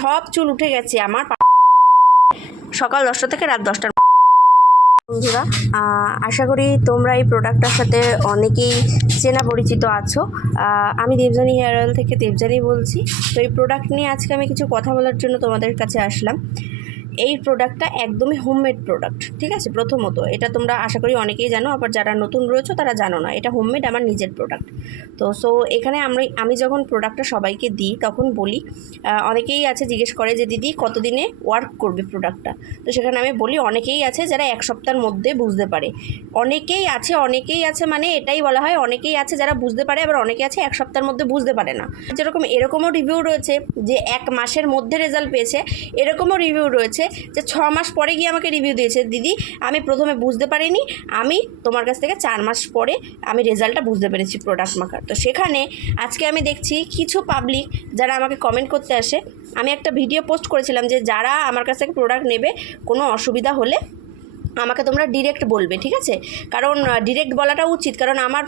সব চুল উঠে গেছে আমার সকাল দশটা থেকে রাত দশটার বন্ধুরা আশা করি তোমরা এই প্রোডাক্টটার সাথে অনেকেই চেনা পরিচিত আছো। আমি দেবজানি হেয়ার অয়েল থেকে দেবজানি বলছি। তো এই প্রোডাক্ট নিয়ে আজকে আমি কিছু কথা বলার জন্য তোমাদের কাছে আসলাম। এই প্রোডাক্টটা একদমই হোমমেড প্রোডাক্ট ঠিক আছে? প্রথমত, এটা তোমরা আশা করি অনেকেই জানো, আবার যারা নতুন রয়েছে তারা জানো না, এটা হোমমেড আমার নিজের প্রোডাক্ট তো সো এখানে আমি আমি যখন প্রোডাক্টটা সবাইকে দিই, তখন বলি অনেকেই আছে জিজ্ঞেস করে যে, দিদি, কতদিনে ওয়ার্ক করবে প্রোডাক্টটা তো সেখানে আমি বলি, অনেকেই আছে যারা এক সপ্তাহের মধ্যে বুঝতে পারে। অনেকেই আছে অনেকেই আছে মানে এটাই বলা হয়, অনেকেই আছে যারা বুঝতে পারে, আবার অনেকে আছে এক সপ্তাহের মধ্যে বুঝতে পারে না। যেরকম, এরকমও রিভিউ রয়েছে যে, এক মাসের মধ্যে রেজাল্ট পেয়েছে, এরকমও রিভিউ রয়েছে যে ছ মাস পরে গিয়ে আমাকে রিভিউ দিয়েছে। দিদি, আমি প্রথমে বুঝতে পারিনি, আমি তোমার কাছ থেকে চার মাস পরে আমি রেজাল্টটা বুঝতে পেরেছি প্রোডাক্ট মাখার তো সেখানে আজকে আমি দেখছি কিছু পাবলিক যারা আমাকে কমেন্ট করতে আসে, আমি একটা ভিডিও পোস্ট করেছিলাম যে যারা আমার কাছ থেকে প্রোডাক্ট নেবে, কোনো অসুবিধা হলে আমাকে তোমরা ডিরেক্ট বলবে, ঠিক আছে? কারণ ডিরেক্ট বলাটা উচিত। কারণ আমার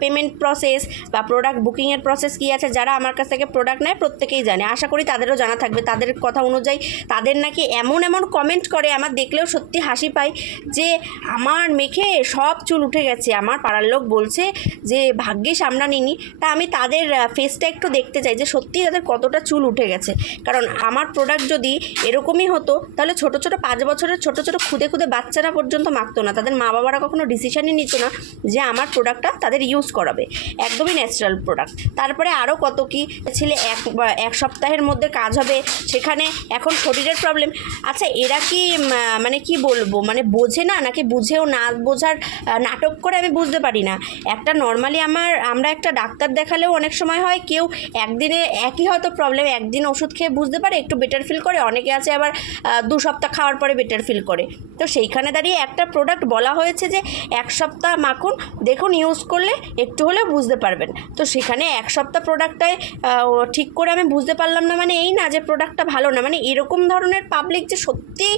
পেমেন্ট প্রসেস বা প্রোডাক্ট বুকিংয়ের প্রসেস কী আছে, যারা আমার কাছ থেকে প্রোডাক্ট নেয়, প্রত্যেকেই জানে। আশা করি তাদেরও জানা থাকবে। তাদের কথা অনুযায়ী তাদের নাকি এমন এমন কমেন্ট করে, আমার দেখলেও সত্যি হাসি পায় যে, আমার মেখে সব চুল উঠে গেছে। আমার পাড়ার লোক বলছে যে, ভাগ্যিস আমরা নিনি তা আমি তাদের ফেসটা একটু দেখতে চাই যে সত্যি তাদের কতটা চুল উঠে গেছে। কারণ আমার প্রোডাক্ট যদি এরকমই হতো, তাহলে ছোট ছোট পাঁচ বছরের ছোট ছোট খুদে খুদে বাচ্চারা পর্যন্ত মাখতো না। তাদের মা বাবারা কখনো ডিসিশনই নিত না যে আমার প্রোডাক্টটা তাদের ইউজ করাবে। একদমই ন্যাচারাল প্রোডাক্ট তারপরে আরও কত কি ছেলে এক এক সপ্তাহের মধ্যে কাজ হবে, সেখানে এখন শরীরের প্রবলেম আচ্ছা এরা কি মানে কি বলব? মানে বোঝে না নাকি বুঝেও না? বোঝার নাটক করে আমি বুঝতে পারি না। একটা নর্মালি আমার, আমরা একটা ডাক্তার দেখালেও অনেক সময় হয় কেউ একদিনে একই হয়তো প্রবলেম একদিন ওষুধ খেয়ে বুঝতে পারে, একটু বেটার ফিল করে, অনেকে আছে আবার দু সপ্তাহ খাওয়ার পরে বেটার ফিল করে। তো সেইখানে দাঁড়িয়ে একটা প্রোডাক্ট বলা হয়েছে যে এক সপ্তাহ মাখুন, দেখুন ইউজ করলে একটু হলেও বুঝতে পারবেন। তো সেখানে এক সপ্তাহ প্রোডাক্টটায় ঠিক করে আমি বুঝতে পারলাম না মানে এই না যে প্রোডাক্টটা ভালো না মানে এরকম ধরনের পাবলিক যে সত্যি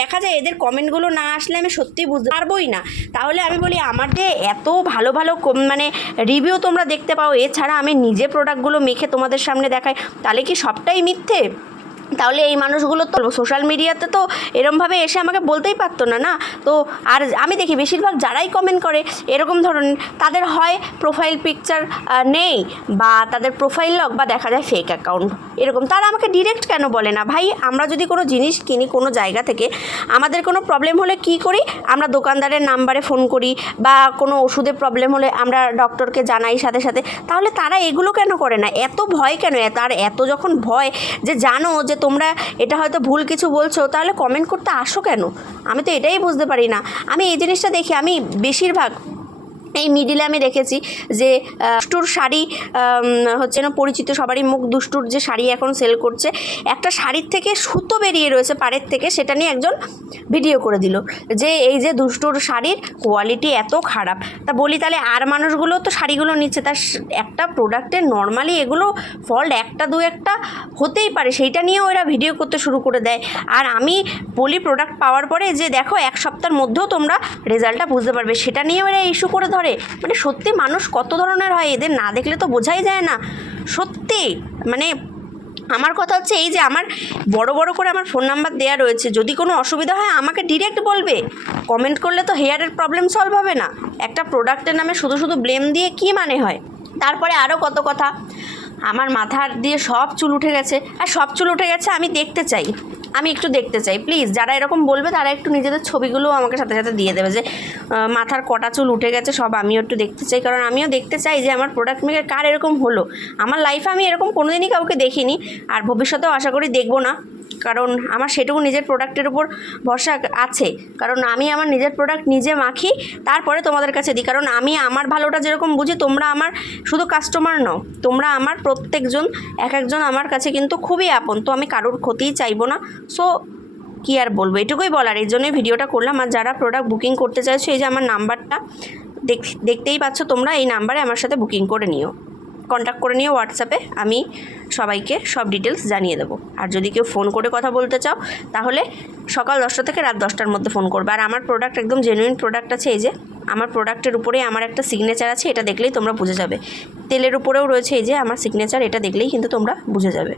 দেখা যায়, এদের কমেন্টগুলো না আসলে আমি সত্যিই বুঝতে পারবোই না। তাহলে আমি বলি, আমার যে এত ভালো ভালো মানে রিভিউ তোমরা দেখতে পাও, এছাড়া আমি নিজে প্রোডাক্টগুলো মেখে তোমাদের সামনে দেখাই, তাহলে কি সবটাই মিথ্যে? তাহলে এই মানুষগুলো তো সোশ্যাল মিডিয়াতে তো এরমভাবে এসে আমাকে বলতেই পারতো না না? তো আর আমি দেখি বেশিরভাগ যারাই কমেন্ট করে এরকম ধরনের তাদের হয় প্রোফাইল পিকচার নেই বা তাদের প্রোফাইল লক বা দেখা যায় ফেক অ্যাকাউন্ট এরকম তারা আমাকে ডিরেক্ট কেন বলে না? ভাই, আমরা যদি কোনো জিনিস কিনি কোনো জায়গা থেকে, আমাদের কোনো প্রবলেম হলে কি করি? আমরা দোকানদারের নাম্বারে ফোন করি বা কোনো ওষুধের প্রবলেম হলে আমরা ডক্টরকে জানাই সাথে সাথে। তাহলে তারা এগুলো কেন করে না? এত ভয় কেন? এত আর এত যখন ভয় যে জানো যে তোমরা এটা হয়তো ভুল কিছু বলছো, তাহলে কমেন্ট করতে আসো কেন? আমি তো এটাই বুঝতে পারি না। আমি এই জিনিসটা দেখি, আমি বেশিরভাগ এই মিডিলে আমি দেখেছি যে দুষ্টুর শাড়ি হচ্ছে না পরিচিত সবারই মুখ দুষ্টুর যে শাড়ি এখন সেল করছে, একটা শাড়ির থেকে সুতো বেরিয়ে রয়েছে পাড়ের থেকে, সেটা নিয়ে একজন ভিডিও করে দিল যে, এই যে দুষ্টুর শাড়ির কোয়ালিটি এত খারাপ। তা বলি তাহলে আর মানুষগুলো তো শাড়িগুলো নিচ্ছে তার একটা প্রোডাক্টের নর্মালি এগুলো ফল্ট একটা দু একটা হতেই পারে, সেইটা নিয়েও এরা ভিডিও করতে শুরু করে দেয়। আর আমি বলি প্রোডাক্ট পাওয়ার পরে যে, দেখো এক সপ্তাহের মধ্যেও তোমরা রেজাল্টটা বুঝতে পারবে, সেটা নিয়েও এরা ইস্যু করে ধরে। মানে সত্যি মানুষ কত ধরনের হয়? এদের না দেখলে তো বোঝাই যায় না। সত্যি? মানে আমার কথা হচ্ছে এই যে আমার বড় বড় করে আমার ফোন নাম্বার দেওয়া রয়েছে। যদি কোনো অসুবিধা হয়, আমাকে ডিরেক্ট বলবে। কমেন্ট করলে তো হেয়ারের প্রবলেম সলভ হবে না। একটা প্রোডাক্টের নামে শুধু শুধু ব্লেম দিয়ে কি মানে হয়? তারপরে আরও কত কথা। আমার মাথার দিয়ে সব চুল উঠে গেছে। আর সব চুল উঠে গেছে আমি দেখতে চাই। আমি একটু দেখতে চাই প্লিজ যারা এরকম বলবে, তারা একটু নিজেদের ছবিগুলো আমাকে সাথে সাথে দিয়ে দেবে যে মাথার কটা চুল উঠে গেছে, সব আমিও একটু দেখতে চাই। কারণ আমিও দেখতে চাই যে, আমার প্রোডাক্ট মেকে কার এরকম হলো। আমার লাইফে আমি এরকম কোনোদিনই কাউকে দেখিনি, আর ভবিষ্যতেও আশা করি দেখব না। কারণ আমার সেটুকু নিজের প্রোডাক্টের উপর ভরসা আছে। কারণ আমি আমার নিজের প্রোডাক্ট নিজে মাখি, তারপরে তোমাদের কাছে দিই। কারণ আমি আমার ভালোটা যেরকম বুঝি, তোমরা আমার শুধু কাস্টমার নও, তোমরা আমার প্রত্যেকজন এক একজন আমার কাছে কিন্তু খুবই আপন। তো আমি কারোর ক্ষতিই চাইব না। সো কি আর বলব? এটুকুই বলার। এই জন্যই ভিডিওটা করলাম। আর যারা প্রোডাক্ট বুকিং করতে চাইছো, এই যে আমার নাম্বারটা দেখ, দেখতেই পাচ্ছ তোমরা এই নাম্বারে আমার সাথে বুকিং করে নিও। কন্ট্যাক্ট করে নিও হোয়াটসঅ্যাপে আমি সবাইকে সব ডিটেলস জানিয়ে দেবো। আর যদি কেউ ফোন করে কথা বলতে চাও, তাহলে সকাল দশটা থেকে রাত দশটার মধ্যে ফোন করবে। আর আমার প্রোডাক্ট একদম জেনুইন প্রোডাক্ট আছে, এই যে আমার প্রোডাক্টের উপরে আমার একটা সিগনেচার আছে, এটা দেখলেই তোমরা বুঝে যাবে। তেলের উপরেও রয়েছে, এই যে আমার সিগনেচার এটা দেখলেই কিন্তু তোমরা বুঝে যাবে।